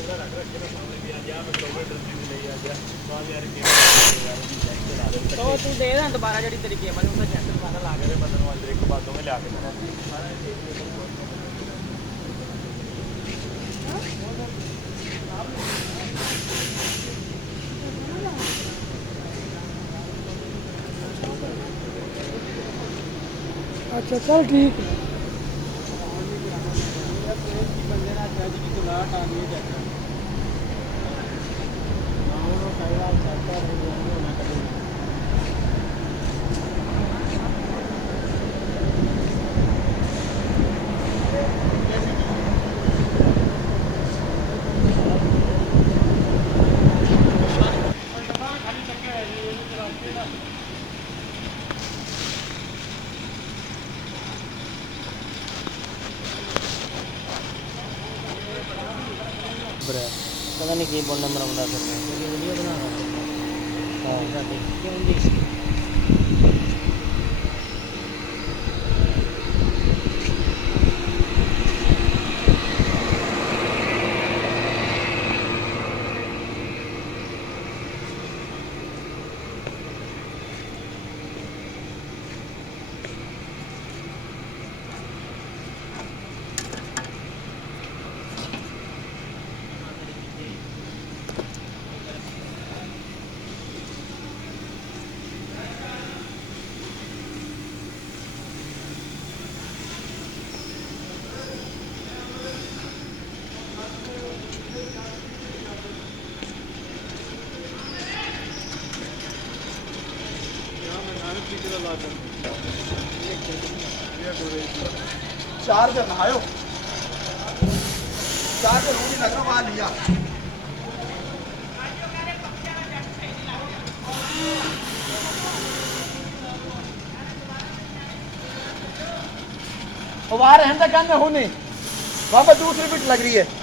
तो तू दे ना दोबारा जी तेरी केबल उसका चैनल सारा ला के बंद अंदर एक बात में लिया के अच्छा चल ठीक है। पता नहीं की बोलना मेरा बता सकते हैं वीडियो बना रहा है। चार्जर नहायो चार्जर भी लगवा लिया। बाहर रहने का होने वहां पर दूसरी बिट लग रही है।